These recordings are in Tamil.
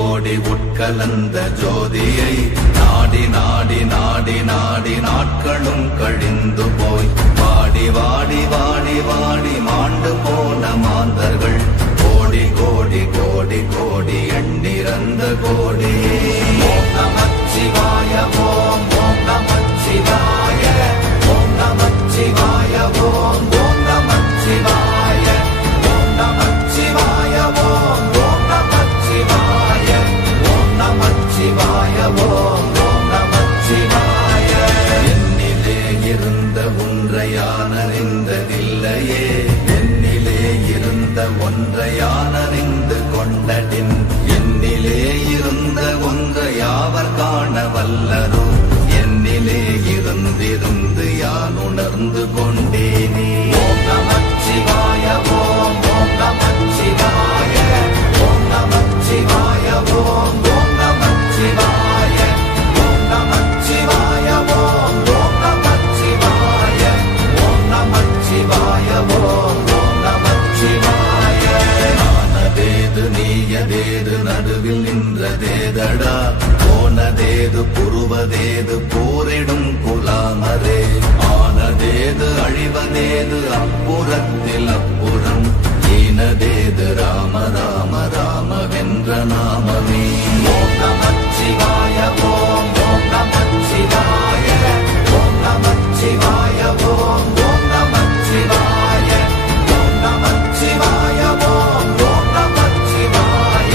ஓடி உட்கலந்த ஜோதியை நாடி நாடி நாடி நாடி நாட்களும் கழிந்து போய் வாடி வாடி வாடி வாடி மாண்டு போன மாந்தர்கள் கோடி கோடி கோடி கோடி எண்ணிறந்த கோடி. ஓம் நமச்சிவாய ஓம் ஓம் நமச்சிவாய ஓம் நமச்சிவாய ஓம் ஓம் நமச்சிவாய ஓம் நமச்சிவாய ஓம் ஓம் நமச்சிவாய ஓம் நமச்சிவாய ஓம் ஓம் நமச்சிவாய. என்னிலே இருந்த ஒன்றை யான் அறிந்ததில்லையே, என்னிலே இருந்த ஒன்றை யான் அறிந்து கொண்டடின், என்னிலே இருந்த ஒன்றை யாவர் காண வல்லரோ, என்னிலே இருந்திருந்து யான் உணர்ந்து கொண்டேனே. ஓம் நமச்சிவாய ஓம் ஓம் நமச்சிவாய ஓம் நமச்சிவாய ஓம் ஓம் நமச்சிவாய ஓம் நமச்சிவாய ஓம் ஓம் நமச்சிவாய ஓம் நமச்சிவாய ஓம் ஓம் நமச்சிவாய. நானதேது நீயதேது நடுவில் நின்றதேதடா, போனதேது புருவதேது போரிடும் குலாமரே, ஆனதேது அழிவதேது அப்புறத்தில் அப்புறம், ஈனதேது ராம ராம ராம வென்ற நாமமே. ஓம் நமச்சிவாய ஓம் ஓம் நமச்சிவாய ஓம் நமச்சிவாய ஓம் ஓம் நமச்சிவாய ஓம் நமச்சிவாய ஓம் ஓம் நமச்சிவாய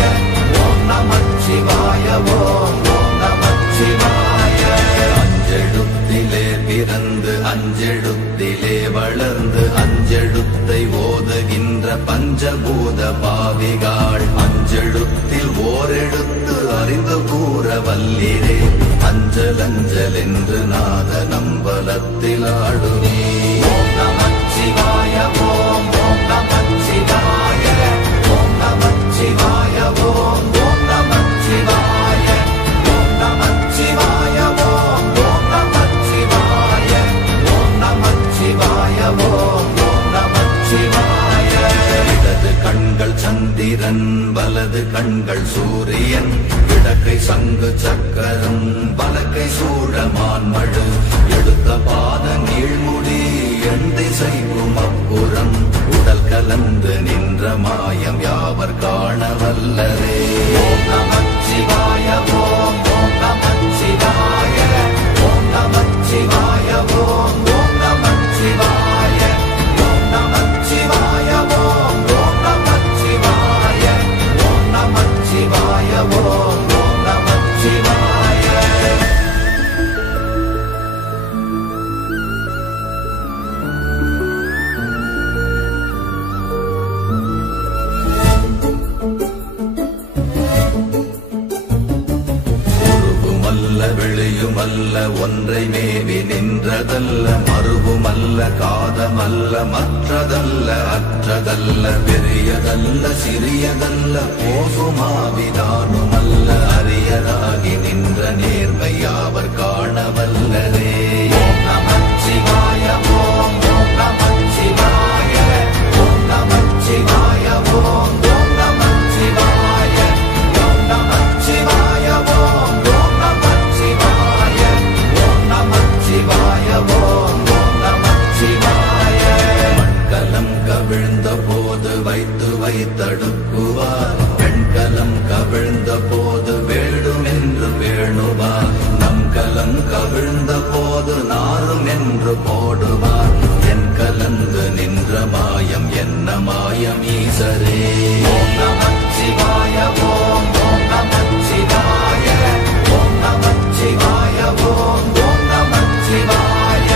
ஓம் நமச்சிவாய ஓம் ஓம் நமச்சிவாய. அஞ்செழுத்திலே பிறந்து அஞ்செழுத்திலே வளர்ந்து அஞ்செழுத்தை ஓதுகின்ற பஞ்சபூத பாவிகாள், அஞ்செழுத்தில் ஓரெழுத்து அறிந்து கூற வல்லிரே, அஞ்சல் அஞ்சல் என்று நாத நம்பலத்தில் ஆடுவே. ஓம் நமச்சிவாய ஓம் ஓம் நமச்சிவாய ஓம் நமச்சிவாய ஓம் ஓம் நமச்சிவாய ஓம் நமச்சிவாய ஓம் ஓம் நமச்சிவாய ஓம் நமச்சிவாய ஓம் ஓம் நமச்சிவாய. இடது கண்கள் சந்திரன் வலது கண்கள் சூரியன், இடக்கை சங்கு சக்கரம் வலக்கை சூழமான் மழு, எடுத்த பாத நீழ்முடி எண் திசைக்கும் அப்புறம், உடல் கலந்து நின்ற மாயம் யாவர் காண வல்லரே. ஓம் நமச்சிவாய ஓம் ஓம் நமச்சிவாய ஓம் நமச்சிவாய ஓம் ஓம் நமச்சிவாய ஓம் நமச்சிவாய ஓம் ஓம் நமச்சிவாய ஓம் நமச்சிவாய ஓம் ஓம் நமச்சிவாய. வெளியுமல்ல ஒன்றை மேவி நின்றதல்ல, மறுவுமல்ல காதமல்ல மற்றதல்ல அற்றதல்ல, பெரியதல்ல சிறியதல்ல போகுமாவிதானுமல்ல, அரியராகி நின்ற நேர்மை யாவர் காண வல்லரே. ஓம் நமச்சிவாய ஓம் ஓம் நமச்சிவாய ஓம் நமச்சிவாய ஓம் ஓம் நமச்சிவாய ஓம் நமச்சிவாய ஓம் ஓம் நமச்சிவாய ஓம் நமச்சிவாய ஓம் ஓம் நமச்சிவாய. மண்கலம் கவிழ்ந்த போது வைத்து வைத்தடுக்குவார், பெண்கலம் கவிழ்ந்த போது வேடும் என்று வேணுவார், நம் கலம் கவிழ்ந்த போது நாரும் என்று போடுவார், என் கலந்து நின்ற மாயம் என்ன மாயம் ஈசரே. ஓம் நமச்சிவாய ஓம் ஓம் நமச்சிவாய ஓம் நமச்சிவாய ஓம் ஓம் நமச்சிவாய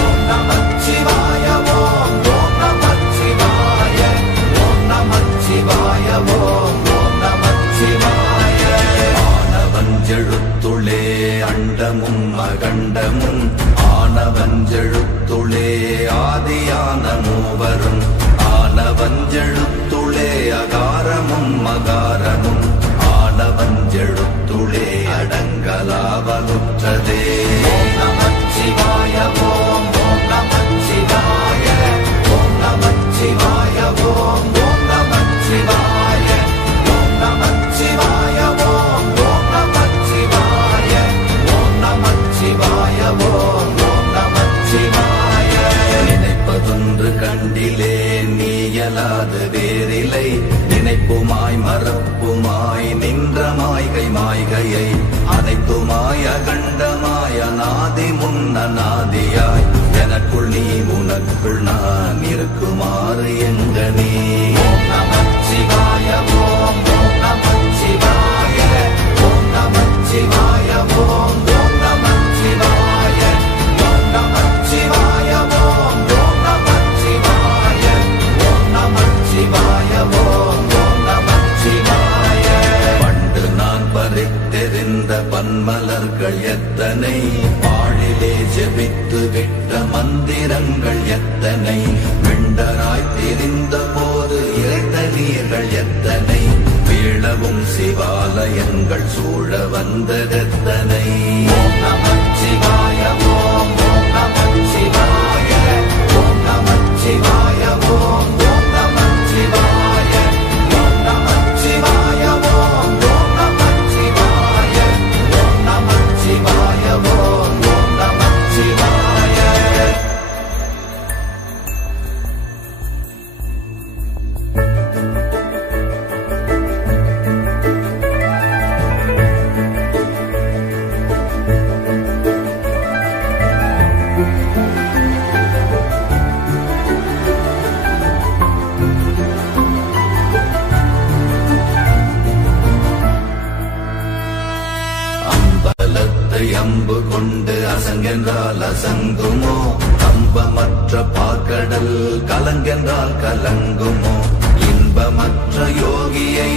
ஓம் நமச்சிவாய ஓம் ஓம் நமச்சிவாய ஓம் நமச்சிவாய ஓம் ஓம் நமச்சிவாய. ஆனவஞ்செழுத்துளே அண்டமும் அகண்டமும், ஆனவஞ்செழுத்துளே ஆதியான மூவரும், ஆனவஞ்செழுத்துளே அகாரமும் மகாரமும், ஆனவஞ்செழுத்துளே அடங்கலாவலுற்றதே. ஓம் நமச்சிவாய ஓம் ஓம் நமச்சிவாய ஓம் நமச்சிவாய ஓம் ஓம் நமச்சிவாய ஓம் நமச்சிவாய மாய்கையை அனைத்துமாய கண்டமாய நாதி முன்ன நாதியாய் எனக்குள் நீ உனக்குள் நான் இருக்குமாறு எங்க நீ. ஓம் நமச்சிவாய ஓம் ஓம் நமச்சிவாய ஓம் நமச்சிவாய ஓம் ஓம் நமச்சிவாய ஓம் நமச்சிவாய ஓம் ஓம் நமச்சிவாய ஓம் நமச்சிவாய ஓம் ஓம் நமச்சிவாய. பண்டு நான் பறித்தெறிந்த பன்மலர்கள் எத்தனை, பாழிலே ஜெபித்து விட்ட மந்திரங்கள் எத்தனை, விண்டராய் தெரிந்த போது இறைத்த நீர்கள் எத்தனை, வீழவும் சிவாலயங்கள் சூழ வந்ததெத்தனை. ஓம் நமச்சிவாய ஓம் ஓம் நமச்சிவாய ஓம் நமச்சிவாய ஓம் ஓம் நமச்சிவாய ஓம் நமச்சிவாய ஓம் ஓம் நமச்சிவாய ஓம் நமச்சிவாய ஓம் ஓம் நமச்சிவாய. அம்பு கொண்டு அசங்கென்றால் அசங்குமோ, கம்பமற்ற பார்க்கடல் கலங்கென்றால் கலங்குமோ, இன்பமற்ற யோகியை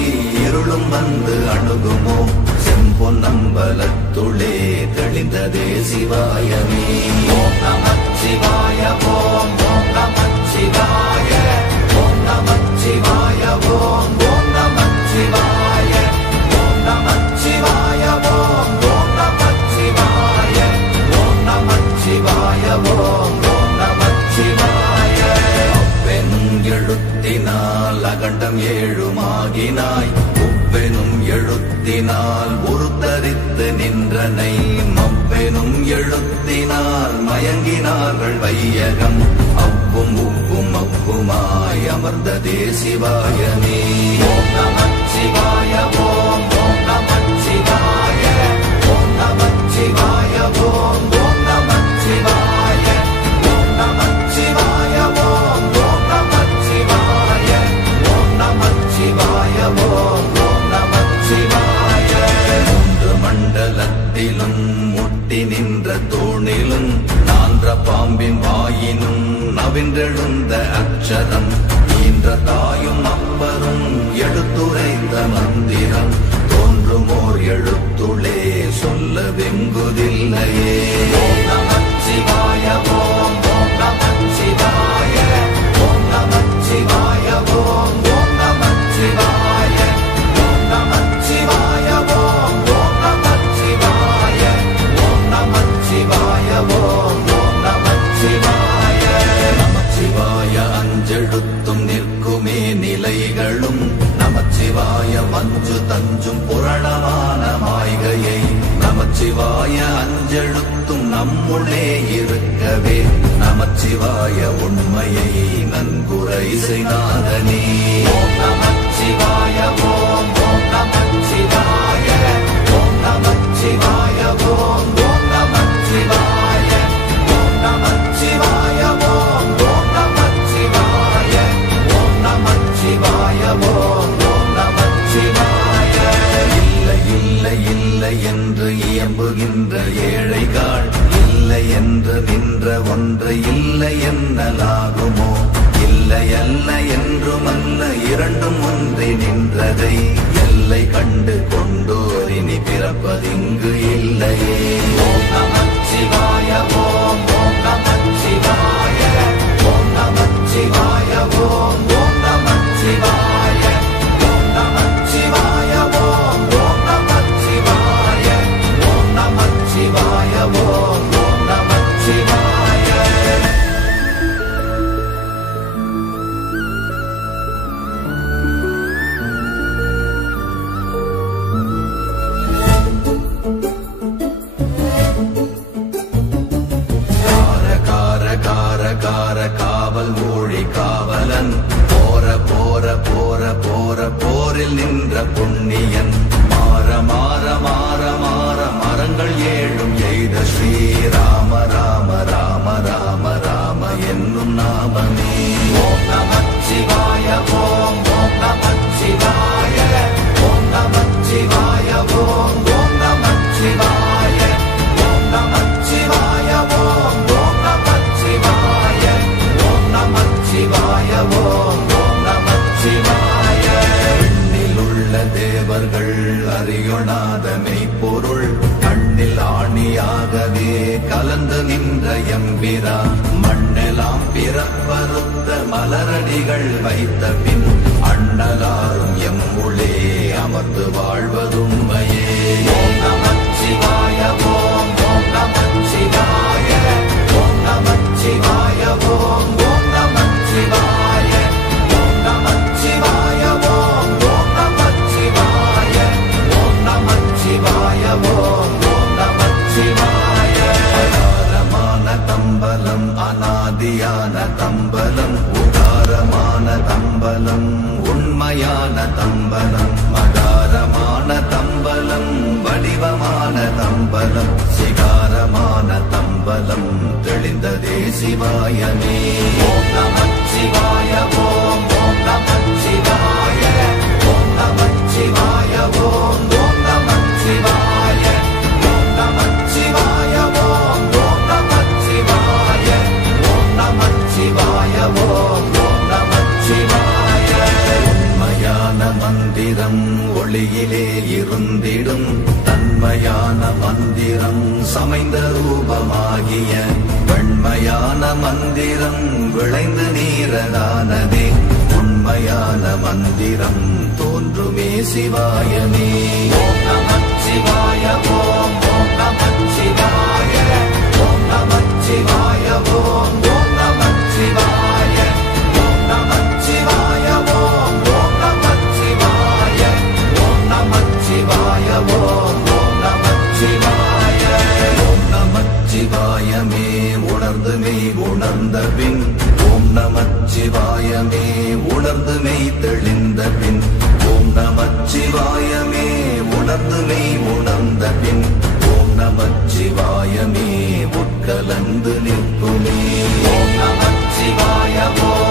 இருளும் வந்து அணுகுமோ, செம்பொன்னம்பலத்துளே தெளிந்ததே சிவாயமே. ஓம் நமச்சிவாய ஓம் ஓம் நமச்சிவாய ஓம் நமச்சிவாய ஓம் ஓம் நமச்சிவாய ஓம் நமச்சிவாய ஓம் ஓம் நமச்சிவாய ஓம் நமச்சிவாய ஓம் ஓம் நமச்சிவாய. அப்பெனும் எழுத்தினால் அகண்டம் ஏழுமாகினாய், உப்பெனும் எழுத்தினால் உருத்தரித்து நின்றனை, மப்பெனும் எழுத்தினால் மயங்கினார்கள் வையகம், அவ்வும் உவ்வும் அவ்வுமாய் அமர்ந்ததே சிவாயமே. ஓம் நமச்சிவாய ஓம் ஓம் நமச்சிவாய ஓம் நமச்சிவாய ஓம் ஓம் நமச்சிவாய ஓம் நமச்சிவாய ஓம் ஓம் நமச்சிவாய ஓம் நமச்சிவாய ஓம் ஓம் நமச்சிவாய. மூன்று மண்டலத்திலும் முட்டி நின்ற தூணிலும் நான்ற பாம்பின் வாயினும் நவின்றெழுந்த அக்ஷரம், ஈன்ற தாயும் அப்பரும் எடுத்துரைத்த மந்திரம், தோன்றுமோர் எழுத்துளே சொல்ல வெங்குதில்லையே. ஓம் நமச்சிவாய ஓம் ஓம் நமச்சிவாய ஓம் நமச்சிவாய ஓம் ஓம் நமச்சிவாய ஓம் நமச்சிவாய ஓம் ஓம் நமச்சிவாய ஓம் நமச்சிவாய ஓம் ஓம் நமச்சிவாய. நமச்சிவாய அஞ்செழுத்தும் நிற்குமே நிலைகளும், நமச்சிவாய மஞ்சு தஞ்சும் புரணமான மாய்கையை, நமச்சிவாய அஞ்செழுத்தும் நம்முள்ளே இருக்கவே, நமச்சிவாய உண்மையை நன்குரை செய்நாதனே. ஓம் நமச்சிவாய ஓம் ஓம் நமச்சிவாய ஓம் நமச்சிவாய ஓம் ஓம் நமச்சிவாய ஓம் நமச்சிவாய ஓம் ஓம் நமச்சிவாய ஓம் நமச்சிவாய ஓம் ஓம் நமச்சிவாய. இல்லை இல்லை இல்லை என்று இயம்புகின்ற ஏழைகள், இல்லை என்று நின்ற ஒன்று இல்லை என்னலாகுமோ, இல்லை அல்ல என்றுமல்ல இரண்டும் ஒன்றி நின்றதை, எல்லை கண்டு கொண்டோர் இனி பிறப்பதிங்கு இல்லையே. ஓம் நமச்சிவாய ஓம் ஓம் நமச்சிவாய ஓம் நமச்சிவாய ஓம் ஓம் நமச்சிவாய ஓம் நமச்சிவாய ஓம் ஓம் நமச்சிவாய ஓம் நமச்சிவாய ஓம் ஓம் நமச்சிவாய. காவல் மொழி காவலன், போற போற போற போற போரில் நின்ற புண்ணியன், மாற மாற நின்ற எம்பிரா மண்ணெல்லாம் பிறப்பறுத்த மலரடிகள் வைத்த பின் அண்ணலாரும் எம்முளே அமர்ந்து வாழ்வதுண்மையே. ஓம் நமச்சிவாய ஓம் ஓம் நமச்சிவாய ஓம் நமச்சிவாய ஓம் ஓம் நமச்சிவாய ஓம் நமச்சிவாய ஓம் ஓம் நமச்சிவாய ஓம் நமச்சிவாய ஓம் ஓம் நமச்சிவாய. அகாரமான தம்பலம் அநாதியான தம்பலம் உகாரமான தம்பலம் உண்மையான தம்பலம் மகாரமான தம்பலம் வடிவமான தம்பலம் சிகாரமான தம்பலம் தெளிந்ததே சிவாயமே. ஓம் நமச்சிவாய ஓம் ஓம் நமச்சிவாய ஓம் நமச்சிவாய ஓம் ஓம் நமச்சிவாய ஓம் நமச்சிவாய ஓம் ஓம் நமச்சிவாய ஓம் நமச்சிவாய ஓம் ஓம் நமச்சிவாய. உண்மையான மந்திரம் ஒளியிலே இருந்திடும் தன்மையான மந்திரம் சமைந்த ரூபமாகிய வெண்மையான மந்திரம் விளைந்து நீரதானதே உண்மையான மந்திரம் தோன்றுமே சிவாயமே. ஓம் நமச்சிவாய ஓம் ஓம் நமச்சிவாய ஓம் நமச்சிவாய ஓம் ஓம் நமச்சிவாய ஓம் நமச்சிவாய ஓம் ஓம் நமச்சிவாய ஓம் நமச்சிவாய ஓம் ஓம் நமச்சிவாய. ஓம் நமச்சிவாயமே உணர்ந்து மெய் உணர்ந்த பின் ஓம் நமச்சிவாயமே உணர்ந்து மெய் தெளிந்த பின் ஓம் நமச்சிவாயமே உணர்ந்து மெய் உணர்ந்த பின் ஓம் நமச்சிவாயமே உட்கலந்து நிற்குமே. ஓம் நமச்சிவாய ஓம்